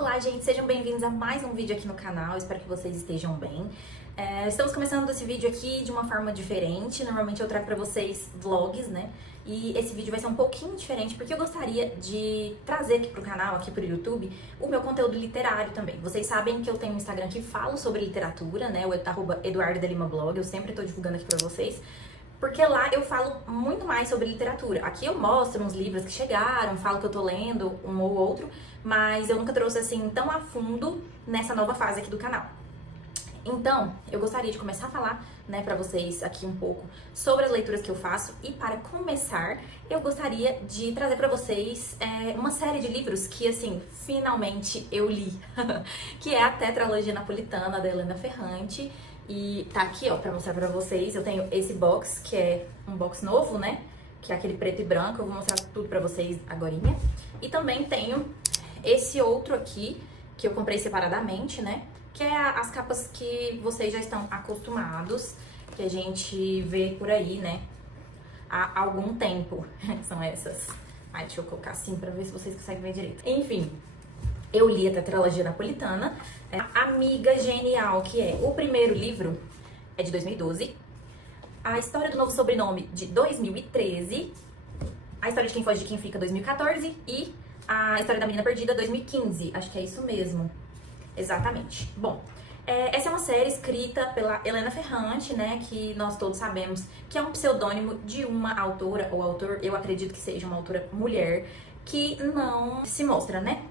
Olá, gente, sejam bem-vindos a mais um vídeo aqui no canal, espero que vocês estejam bem. Estamos começando esse vídeo aqui de uma forma diferente, normalmente eu trago pra vocês vlogs, né? E esse vídeo vai ser um pouquinho diferente porque eu gostaria de trazer aqui pro canal, aqui pro YouTube, o meu conteúdo literário também. Vocês sabem que eu tenho um Instagram que falo sobre literatura, né? O @eduardodelima_blog, eu sempre tô divulgando aqui pra vocês. Porque lá eu falo muito mais sobre literatura. Aqui eu mostro uns livros que chegaram, falo que eu tô lendo um ou outro, mas eu nunca trouxe assim tão a fundo nessa nova fase aqui do canal. Então, eu gostaria de começar a falar, né, pra vocês aqui um pouco sobre as leituras que eu faço. E para começar, eu gostaria de trazer pra vocês uma série de livros que, assim, finalmente eu li. Que é a Tetralogia Napolitana, da Elena Ferrante. E tá aqui, ó, pra mostrar pra vocês. Eu tenho esse box, que é um box novo, né? Que é aquele preto e branco. Eu vou mostrar tudo pra vocês agorinha. E também tenho esse outro aqui, que eu comprei separadamente, né? Que é as capas que vocês já estão acostumados, que a gente vê por aí, né? Há algum tempo. São essas. Ai, deixa eu colocar assim pra ver se vocês conseguem ver direito. Enfim. Eu li a Tetralogia Napolitana, Amiga Genial, que é o primeiro livro, é de 2012. A História do Novo Sobrenome, de 2013. A História de Quem Foge de Quem Fica, 2014. E a História da Menina Perdida, 2015. Acho que é isso mesmo. Exatamente. Bom, essa é uma série escrita pela Elena Ferrante, né? Que nós todos sabemos que é um pseudônimo de uma autora ou autor, eu acredito que seja uma autora mulher, que não se mostra, né?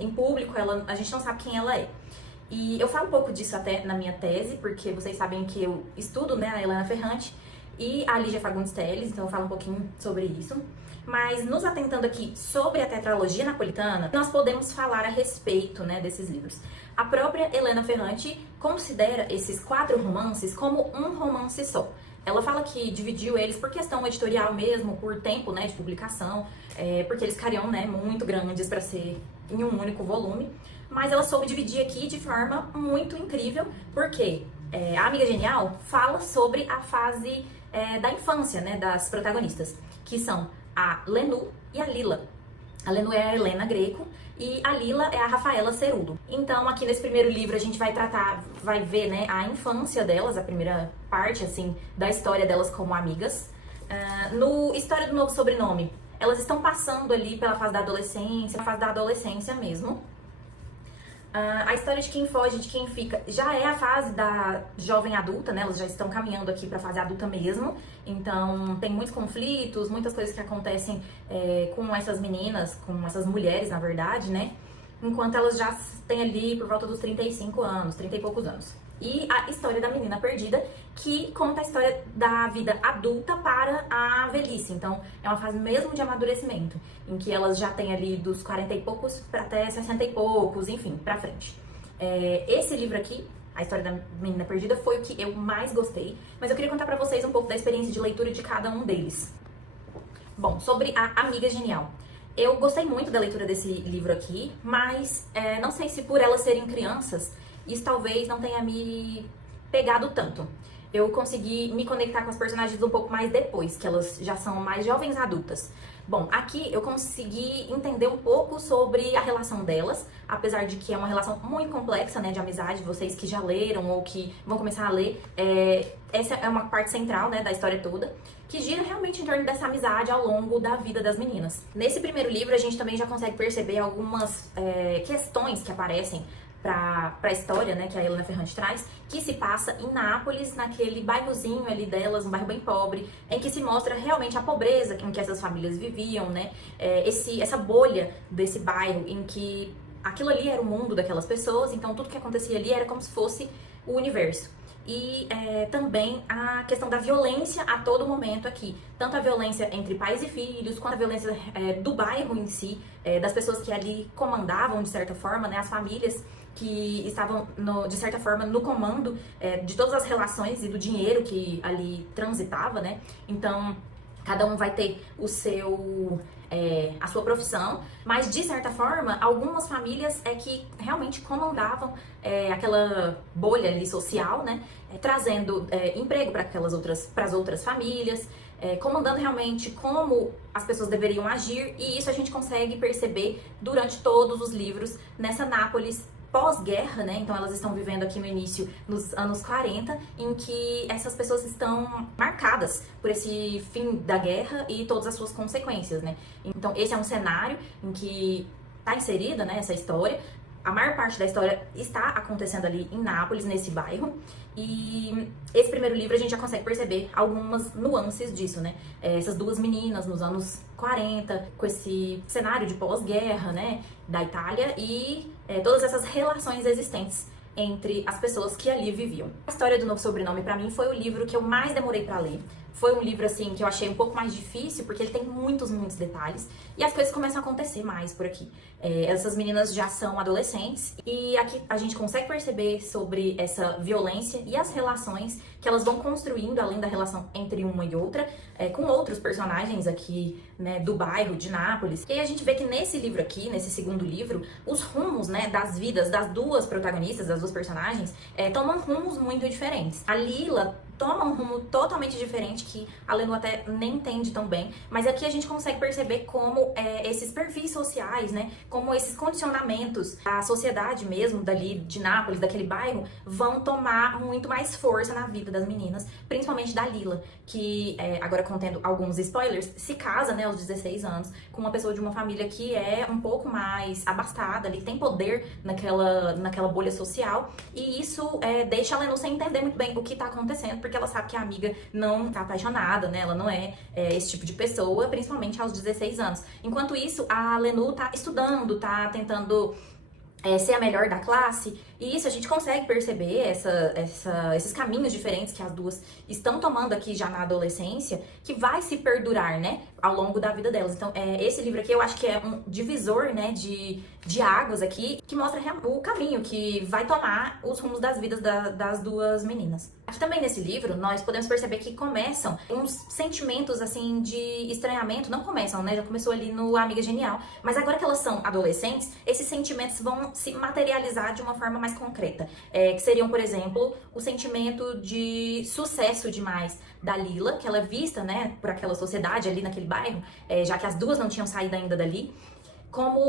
Em público, a gente não sabe quem ela é. E eu falo um pouco disso até na minha tese, porque vocês sabem que eu estudo, né, a Elena Ferrante e a Lígia Fagundes Telles, então eu falo um pouquinho sobre isso. Mas nos atentando aqui sobre a Tetralogia Napolitana, nós podemos falar a respeito, né, desses livros. A própria Elena Ferrante considera esses 4 romances como um romance só. Ela fala que dividiu eles por questão editorial mesmo, por tempo, né, de publicação, porque eles ficariam, né, muito grandes para ser em um único volume. Mas ela soube dividir aqui de forma muito incrível, porque a Amiga Genial fala sobre a fase da infância, né, das protagonistas, que são a Lenu e a Lila. A Lenu é a Helena Greco e a Lila é a Rafaela Cerudo. Então, aqui nesse primeiro livro a gente vai ver, né, a infância delas, a primeira parte, assim, da história delas como amigas. No História do Novo Sobrenome, elas estão passando ali pela fase da adolescência mesmo. A História de Quem Foge, de Quem Fica, já é a fase da jovem adulta, né? Elas já estão caminhando aqui pra fase adulta mesmo. Então, tem muitos conflitos, muitas coisas que acontecem com essas meninas, com essas mulheres, na verdade, né? Enquanto elas já têm ali por volta dos 35 anos, 30 e poucos anos. E a História da Menina Perdida, que conta a história da vida adulta para a velhice. Então, é uma fase mesmo de amadurecimento, em que elas já têm ali dos 40 e poucos para até 60 e poucos, enfim, pra frente. Esse livro aqui, A História da Menina Perdida, foi o que eu mais gostei, mas eu queria contar pra vocês um pouco da experiência de leitura de cada um deles. Bom, sobre a Amiga Genial. Eu gostei muito da leitura desse livro aqui, mas não sei se por elas serem crianças, isso talvez não tenha me pegado tanto. Eu consegui me conectar com as personagens um pouco mais depois, que elas já são mais jovens adultas. Bom, aqui eu consegui entender um pouco sobre a relação delas, apesar de que é uma relação muito complexa, né, de amizade. Vocês que já leram ou que vão começar a ler, essa é uma parte central, né, da história toda, que gira realmente em torno dessa amizade ao longo da vida das meninas. Nesse primeiro livro, a gente também já consegue perceber algumas questões que aparecem pra história, né, que a Elena Ferrante traz, que se passa em Nápoles, naquele bairrozinho ali delas, um bairro bem pobre, em que se mostra realmente a pobreza em que essas famílias viviam, né, essa bolha desse bairro em que aquilo ali era o mundo daquelas pessoas, então tudo que acontecia ali era como se fosse o universo. E também a questão da violência a todo momento aqui. Tanto a violência entre pais e filhos, quanto a violência do bairro em si, das pessoas que ali comandavam, de certa forma, né, as famílias que estavam, de certa forma, no comando de todas as relações e do dinheiro que ali transitava, né? Então, cada um vai ter a sua profissão, mas de certa forma, algumas famílias que realmente comandavam aquela bolha ali social, né? Trazendo emprego para as outras famílias, comandando realmente como as pessoas deveriam agir, e isso a gente consegue perceber durante todos os livros nessa Nápoles pós-guerra, né? Então elas estão vivendo aqui no início, nos anos 40, em que essas pessoas estão marcadas por esse fim da guerra e todas as suas consequências, né? Então esse é um cenário em que está inserida, né, essa história. A maior parte da história está acontecendo ali em Nápoles, nesse bairro. E esse primeiro livro a gente já consegue perceber algumas nuances disso, né? Essas duas meninas nos anos 40, com esse cenário de pós-guerra, né, da Itália, e todas essas relações existentes entre as pessoas que ali viviam. A História do Novo Sobrenome, pra mim, foi o livro que eu mais demorei pra ler. Foi um livro, assim, que eu achei um pouco mais difícil, porque ele tem muitos detalhes, e as coisas começam a acontecer mais por aqui. Essas meninas já são adolescentes, e aqui a gente consegue perceber sobre essa violência e as relações que elas vão construindo, além da relação entre uma e outra, com outros personagens aqui, né, do bairro de Nápoles. E aí a gente vê que nesse livro aqui, nesse segundo livro, os rumos, né, das vidas das duas protagonistas, das duas personagens, tomam rumos muito diferentes. A Lila toma um rumo totalmente diferente, que a Lenu até nem entende tão bem, mas aqui a gente consegue perceber como esses perfis sociais, né, como esses condicionamentos da sociedade mesmo, dali de Nápoles, daquele bairro, vão tomar muito mais força na vida das meninas, principalmente da Lila, que, agora contendo alguns spoilers, se casa, né, aos 16 anos, com uma pessoa de uma família que é um pouco mais abastada, ali, que tem poder naquela bolha social, e isso deixa a Lenu sem entender muito bem o que tá acontecendo, porque ela sabe que a amiga não tá apaixonada, né? Ela não é esse tipo de pessoa, principalmente aos 16 anos. Enquanto isso, a Lenu tá estudando, tá tentando ser a melhor da classe, e isso a gente consegue perceber, esses caminhos diferentes que as duas estão tomando aqui já na adolescência, que vai se perdurar, né, ao longo da vida delas. Então, esse livro aqui eu acho que é um divisor, né, de águas aqui, que mostra o caminho que vai tomar os rumos das vidas das duas meninas. Aqui também nesse livro, nós podemos perceber que começam uns sentimentos, assim, de estranhamento. Não começam, né, já começou ali no Amiga Genial, mas agora que elas são adolescentes, esses sentimentos vão se materializar de uma forma mais concreta, que seriam, por exemplo, o sentimento de sucesso demais da Lila, que ela é vista, né, por aquela sociedade ali naquele bairro, já que as duas não tinham saído ainda dali, como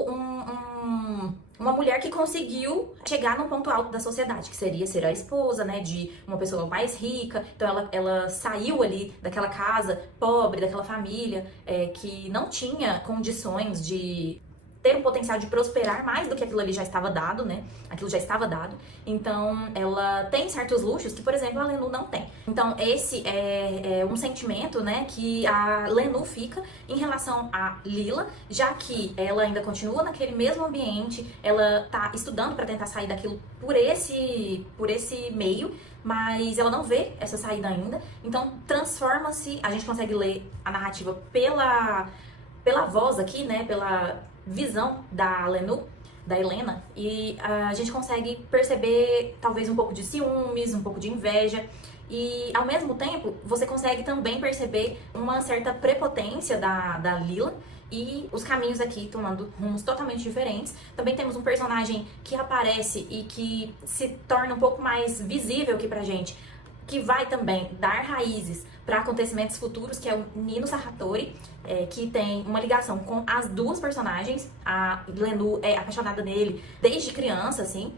uma mulher que conseguiu chegar num ponto alto da sociedade, que seria ser a esposa, né, de uma pessoa mais rica. Então ela saiu ali daquela casa pobre, daquela família que não tinha condições de ter um potencial de prosperar mais do que aquilo ali já estava dado, né? Aquilo já estava dado. Então, ela tem certos luxos que, por exemplo, a Lenu não tem. Então, esse é um sentimento, né, que a Lenu fica em relação a Lila, já que ela ainda continua naquele mesmo ambiente, ela tá estudando para tentar sair daquilo por esse meio, mas ela não vê essa saída ainda. Então, transforma-se, a gente consegue ler a narrativa pela voz aqui, né, pela visão da Lenu, da Helena, e a gente consegue perceber talvez um pouco de ciúmes, um pouco de inveja, e ao mesmo tempo você consegue também perceber uma certa prepotência da Lila, e os caminhos aqui tomando rumos totalmente diferentes. Também temos um personagem que aparece e que se torna um pouco mais visível aqui pra gente, que vai também dar raízes para acontecimentos futuros, que é o Nino Sarratori, que tem uma ligação com as duas personagens. A Lenu é apaixonada nele desde criança, assim,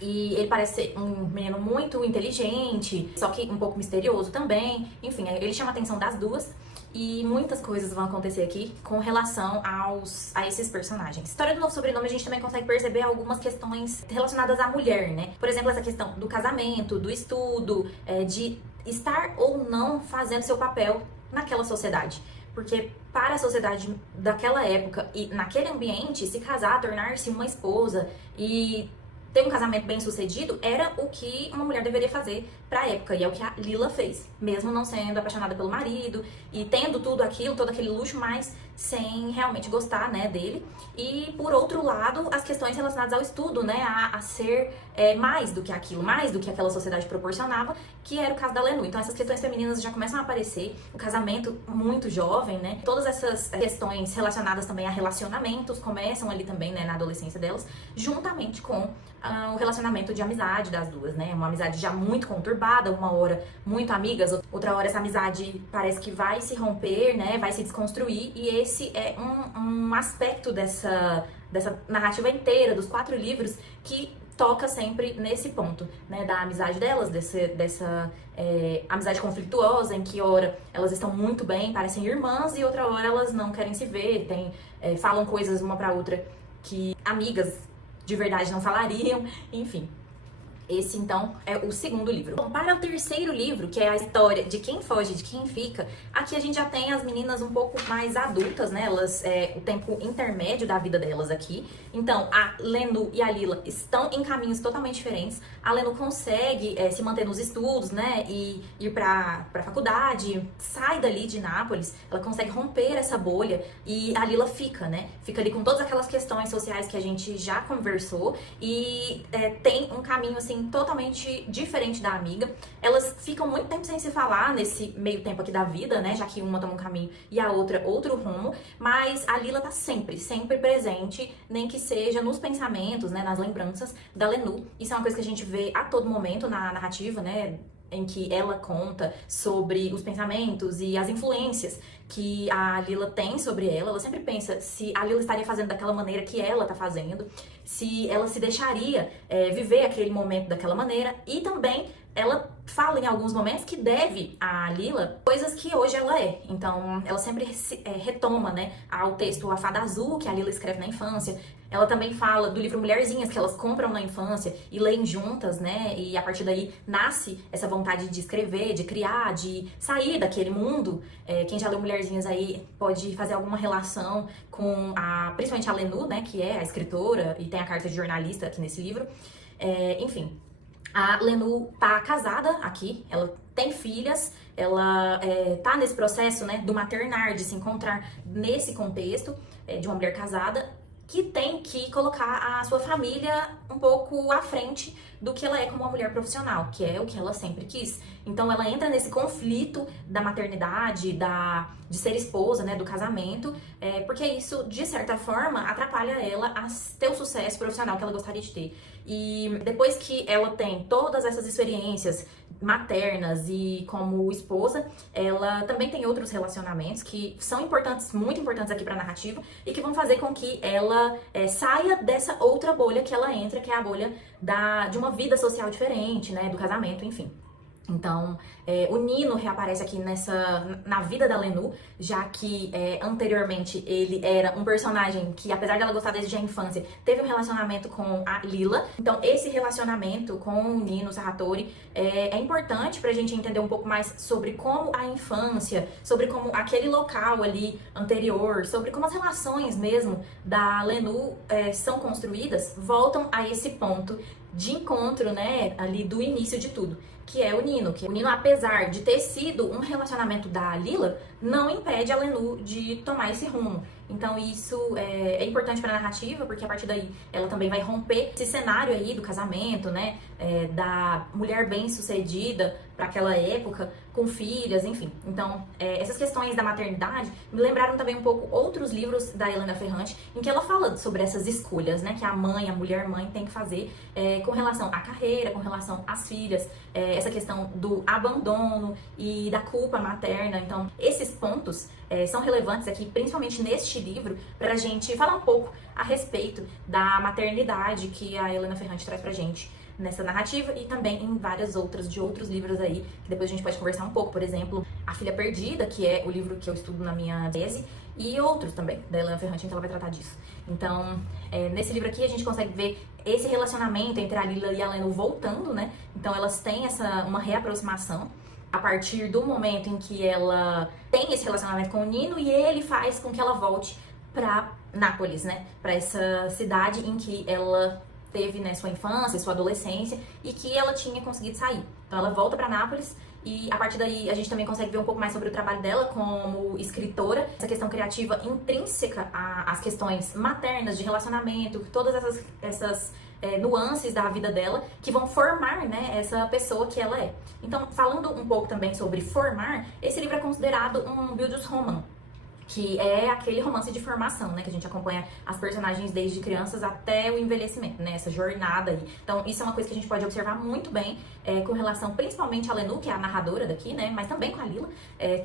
e ele parece ser um menino muito inteligente, só que um pouco misterioso também. Enfim, ele chama a atenção das duas. E muitas coisas vão acontecer aqui com relação a esses personagens. História do Novo Sobrenome, a gente também consegue perceber algumas questões relacionadas à mulher, né? Por exemplo, essa questão do casamento, do estudo, de estar ou não fazendo seu papel naquela sociedade. Porque para a sociedade daquela época e naquele ambiente, se casar, tornar-se uma esposa e ter um casamento bem sucedido era o que uma mulher deveria fazer pra época, e é o que a Lila fez, mesmo não sendo apaixonada pelo marido e tendo tudo aquilo, todo aquele luxo, mas sem realmente gostar, né, dele. E por outro lado, as questões relacionadas ao estudo, né, a ser mais do que aquilo, mais do que aquela sociedade proporcionava, que era o caso da Lenu. Então essas questões femininas já começam a aparecer, o casamento muito jovem, né, todas essas questões relacionadas também a relacionamentos começam ali também, né, na adolescência delas, juntamente com o relacionamento de amizade das duas, né? Uma amizade já muito conturbada, uma hora muito amigas, outra hora essa amizade parece que vai se romper, né? Vai se desconstruir, e esse é um aspecto dessa narrativa inteira, dos 4 livros, que toca sempre nesse ponto, né, da amizade delas, dessa amizade conflituosa, em que hora elas estão muito bem, parecem irmãs, e outra hora elas não querem se ver, falam coisas uma pra outra que amigas de verdade não falariam, enfim. Esse, então, é o segundo livro. Bom, para o terceiro livro, que é a história de quem foge e de quem fica, aqui a gente já tem as meninas um pouco mais adultas, né? Elas, o tempo intermédio da vida delas aqui. Então, a Lenu e a Lila estão em caminhos totalmente diferentes. A Lenu consegue se manter nos estudos, né? E ir pra faculdade, sai dali de Nápoles, ela consegue romper essa bolha, e a Lila fica, né? Fica ali com todas aquelas questões sociais que a gente já conversou, e tem um caminho, assim, totalmente diferente da amiga. Elas ficam muito tempo sem se falar nesse meio tempo aqui da vida, né? Já que uma toma um caminho e a outra outro rumo. Mas a Lila tá sempre presente, nem que seja nos pensamentos, né? Nas lembranças da Lenu. Isso é uma coisa que a gente vê a todo momento na narrativa, né? Em que ela conta sobre os pensamentos e as influências que a Lila tem sobre ela. Ela sempre pensa se a Lila estaria fazendo daquela maneira que ela tá fazendo, se ela se deixaria viver aquele momento daquela maneira, e também ela fala em alguns momentos que deve a Lila coisas que hoje ela é. Então, ela sempre retoma, né, ao texto A Fada Azul, que a Lila escreve na infância. Ela também fala do livro Mulherzinhas, que elas compram na infância e leem juntas, né? E a partir daí nasce essa vontade de escrever, de criar, de sair daquele mundo. Quem já leu Mulherzinhas aí pode fazer alguma relação com principalmente a Lenu, né? Que é a escritora e tem a carta de jornalista aqui nesse livro. Enfim, a Lenu tá casada aqui, ela tem filhas, ela tá nesse processo, né, do maternar, de se encontrar nesse contexto de uma mulher casada, que tem que colocar a sua família um pouco à frente do que ela é como uma mulher profissional, que é o que ela sempre quis. Então ela entra nesse conflito da maternidade, de ser esposa, né, do casamento, porque isso, de certa forma, atrapalha ela a ter o sucesso profissional que ela gostaria de ter. E depois que ela tem todas essas experiências maternas e como esposa, ela também tem outros relacionamentos que são importantes, muito importantes aqui para a narrativa, e que vão fazer com que ela saia dessa outra bolha que ela entra, que é a bolha de uma vida social diferente, né, do casamento, enfim. Então, o Nino reaparece aqui na vida da Lenu, já que anteriormente ele era um personagem que, apesar dela gostar desde a infância, teve um relacionamento com a Lila. Então, esse relacionamento com o Nino Sarratori é importante pra gente entender um pouco mais sobre como a infância, sobre como aquele local ali anterior, sobre como as relações mesmo da Lenu são construídas, voltam a esse ponto de encontro, né, ali do início de tudo, que é o Nino. Que o Nino, apesar de ter sido um relacionamento da Lila, não impede a Lenu de tomar esse rumo. Então isso é importante para a narrativa, porque a partir daí ela também vai romper esse cenário aí do casamento, né, da mulher bem-sucedida para aquela época, com filhas, enfim. Então, essas questões da maternidade me lembraram também um pouco outros livros da Helena Ferrante, em que ela fala sobre essas escolhas, né, que a mulher mãe tem que fazer com relação à carreira, com relação às filhas, essa questão do abandono e da culpa materna. Então, esses pontos são relevantes aqui, principalmente neste livro, para a gente falar um pouco a respeito da maternidade que a Helena Ferrante traz pra gente nessa narrativa, e também em várias outros livros aí, que depois a gente pode conversar um pouco. Por exemplo, A Filha Perdida, que é o livro que eu estudo na minha tese, e outros também, da Helena Ferrante, então ela vai tratar disso. Então, nesse livro aqui a gente consegue ver esse relacionamento entre a Lila e a Lenu voltando, né? Então elas têm uma reaproximação a partir do momento em que ela tem esse relacionamento com o Nino, e ele faz com que ela volte pra Nápoles, né? Pra essa cidade em que ela teve, né, sua infância, sua adolescência, e que ela tinha conseguido sair. Então ela volta pra Nápoles, e a partir daí a gente também consegue ver um pouco mais sobre o trabalho dela como escritora, essa questão criativa intrínseca às questões maternas, de relacionamento, todas essas nuances da vida dela que vão formar, né, essa pessoa que ela é. Então, falando um pouco também sobre formar, esse livro é considerado um Bildungsroman. que é aquele romance de formação, né, que a gente acompanha as personagens desde crianças até o envelhecimento, né, essa jornada aí. Então, isso é uma coisa que a gente pode observar muito bem com relação principalmente a Lenú, que é a narradora daqui, né, mas também com a Lila,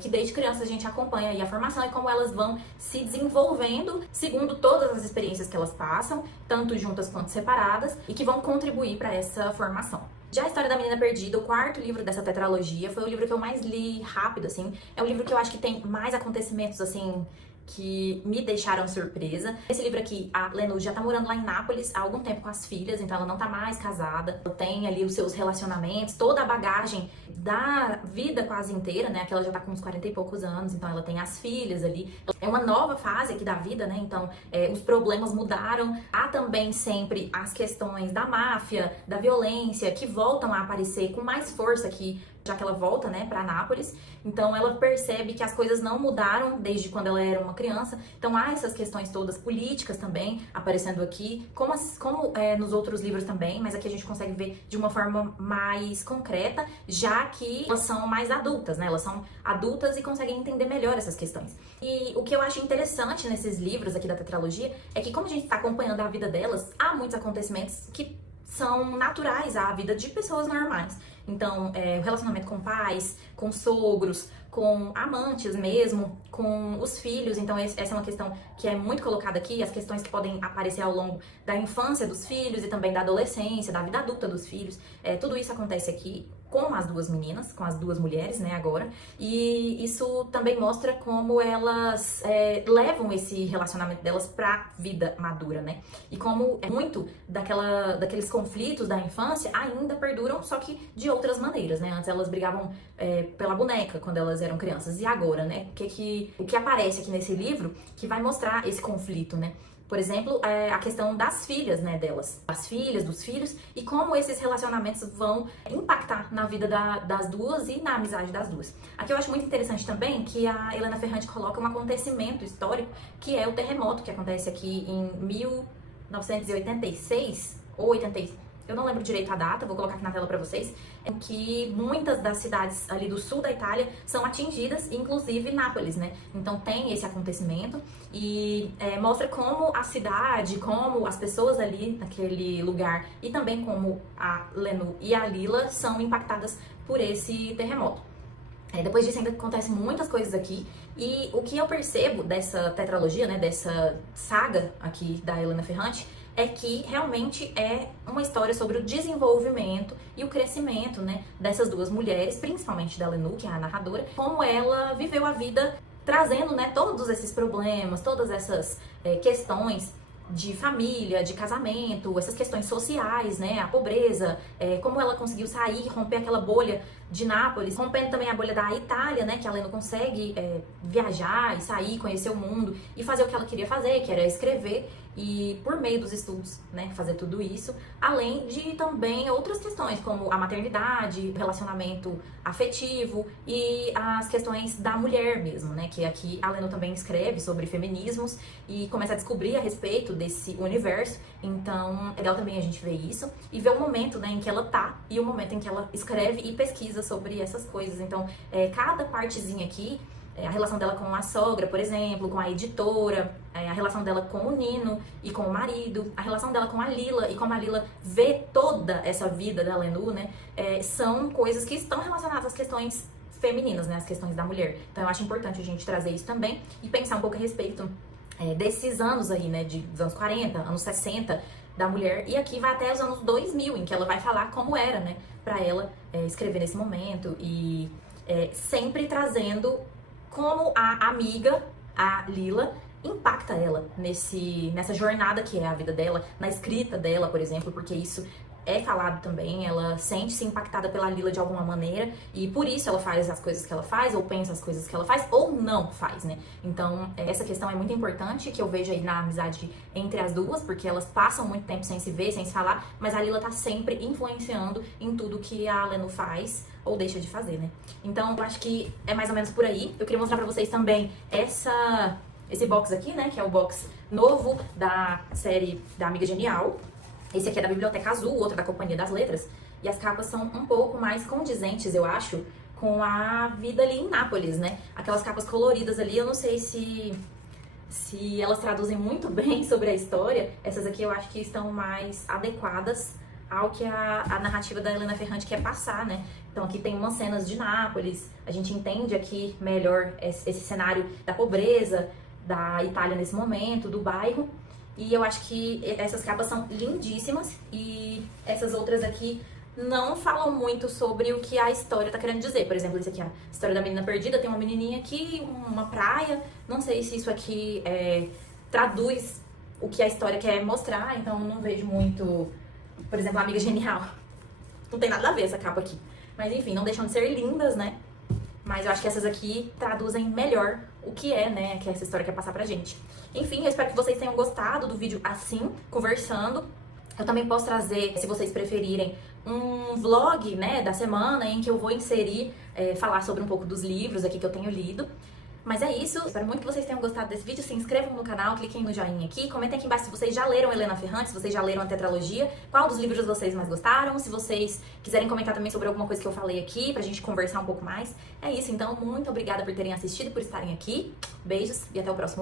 que desde criança a gente acompanha aí a formação e como elas vão se desenvolvendo segundo todas as experiências que elas passam, tanto juntas quanto separadas, e que vão contribuir para essa formação. Já a História da Menina Perdida, o quarto livro dessa tetralogia, foi o livro que eu mais li rápido, assim. É um livro que eu acho que tem mais acontecimentos, assim, que me deixaram surpresa. Esse livro aqui, a Lenú já tá morando lá em Nápoles há algum tempo com as filhas, então ela não tá mais casada. Ela tem ali os seus relacionamentos, toda a bagagem da vida quase inteira, né? Que ela já tá com uns 40 e poucos anos, então ela tem as filhas ali. É uma nova fase aqui da vida, né? Então os problemas mudaram. Há também sempre as questões da máfia, da violência, que voltam a aparecer com mais força aqui, já que ela volta, né, para Nápoles. Então ela percebe que as coisas não mudaram desde quando ela era uma criança. Então há essas questões todas políticas também aparecendo aqui, como nos outros livros também, mas aqui a gente consegue ver de uma forma mais concreta, já que elas são mais adultas, né? Elas são adultas e conseguem entender melhor essas questões. E o que eu acho interessante nesses livros aqui da tetralogia é que, como a gente está acompanhando a vida delas, há muitos acontecimentos que são naturais à vida de pessoas normais. Então, o relacionamento com pais, com sogros, com amantes mesmo, com os filhos. Então, essa é uma questão que é muito colocada aqui, as questões que podem aparecer ao longo da infância dos filhos e também da adolescência, da vida adulta dos filhos. Tudo isso acontece aqui com as duas meninas, com as duas mulheres, né, agora. E isso também mostra como elas levam esse relacionamento delas pra vida madura, né? E como muito daqueles conflitos da infância ainda perduram, só que de outras maneiras, né? Antes elas brigavam pela boneca quando elas eram crianças. E agora, né? O que aparece aqui nesse livro que vai mostrar esse conflito, né? Por exemplo, a questão das filhas, né, delas. Das filhas, dos filhos, e como esses relacionamentos vão impactar na vida das duas e na amizade das duas. Aqui eu acho muito interessante também que a Helena Ferrante coloca um acontecimento histórico, que é o terremoto que acontece aqui em 1986 ou 86. Eu não lembro direito a data, vou colocar aqui na tela pra vocês, em que muitas das cidades ali do sul da Itália são atingidas, inclusive Nápoles, né? Então tem esse acontecimento e mostra como a cidade, como as pessoas ali naquele lugar e também como a Lenú e a Lila são impactadas por esse terremoto. Depois disso ainda acontecem muitas coisas aqui, e o que eu percebo dessa tetralogia, né, dessa saga aqui da Helena Ferrante, é que realmente é uma história sobre o desenvolvimento e o crescimento, né, dessas duas mulheres, principalmente da Lenú, que é a narradora, como ela viveu a vida trazendo, né, todos esses problemas, todas essas questões de família, de casamento, essas questões sociais, né, a pobreza, como ela conseguiu sair, romper aquela bolha de Nápoles, rompendo também a bolha da Itália, né, que ela não consegue viajar e sair, conhecer o mundo e fazer o que ela queria fazer, que era escrever, e por meio dos estudos, né, fazer tudo isso, além de também outras questões, como a maternidade, o relacionamento afetivo e as questões da mulher mesmo, né, que aqui a Lenú também escreve sobre feminismos e começa a descobrir a respeito desse universo. Então, é legal também a gente ver isso e ver o momento, né, em que ela tá e o momento em que ela escreve e pesquisa sobre essas coisas. Então, cada partezinha aqui, a relação dela com a sogra, por exemplo, com a editora, a relação dela com o Nino e com o marido, a relação dela com a Lila e como a Lila vê toda essa vida da Lenú, né, são coisas que estão relacionadas às questões femininas, né, às questões da mulher. Então eu acho importante a gente trazer isso também e pensar um pouco a respeito desses anos aí, né, dos anos 40, anos 60 da mulher, e aqui vai até os anos 2000, em que ela vai falar como era, né, pra ela escrever nesse momento e sempre trazendo como a amiga, a Lila, impacta ela nessa jornada que é a vida dela, na escrita dela, por exemplo, porque isso é falado também, ela sente-se impactada pela Lila de alguma maneira e por isso ela faz as coisas que ela faz, ou pensa as coisas que ela faz, ou não faz, né? Então, essa questão é muito importante, que eu vejo aí na amizade entre as duas, porque elas passam muito tempo sem se ver, sem se falar, mas a Lila tá sempre influenciando em tudo que a Lenú faz ou deixa de fazer, né? Então, eu acho que é mais ou menos por aí. Eu queria mostrar pra vocês também esse box aqui, né? Que é o box novo da série da Amiga Genial. Esse aqui é da Biblioteca Azul, outro da Companhia das Letras. E as capas são um pouco mais condizentes, eu acho, com a vida ali em Nápoles, né? Aquelas capas coloridas ali, eu não sei se elas traduzem muito bem sobre a história. Essas aqui eu acho que estão mais adequadas ao que a narrativa da Helena Ferrante quer passar, né? Então aqui tem umas cenas de Nápoles, a gente entende aqui melhor esse cenário da pobreza, da Itália nesse momento, do bairro. E eu acho que essas capas são lindíssimas e essas outras aqui não falam muito sobre o que a história tá querendo dizer. Por exemplo, esse aqui, a história da menina perdida, tem uma menininha aqui, uma praia. Não sei se isso aqui traduz o que a história quer mostrar, então não vejo muito, por exemplo, a amiga genial. Não tem nada a ver essa capa aqui. Mas enfim, não deixam de ser lindas, né? Mas eu acho que essas aqui traduzem melhor o que é, né, que essa história quer passar pra gente. Enfim, eu espero que vocês tenham gostado do vídeo assim, conversando. Eu também posso trazer, se vocês preferirem, um vlog, né, da semana em que eu vou inserir, falar sobre um pouco dos livros aqui que eu tenho lido. Mas é isso, espero muito que vocês tenham gostado desse vídeo. Se inscrevam no canal, cliquem no joinha aqui, comentem aqui embaixo se vocês já leram Helena Ferrante, se vocês já leram a tetralogia, qual dos livros vocês mais gostaram, se vocês quiserem comentar também sobre alguma coisa que eu falei aqui, pra gente conversar um pouco mais. É isso, então, muito obrigada por terem assistido e por estarem aqui. Beijos e até o próximo vídeo.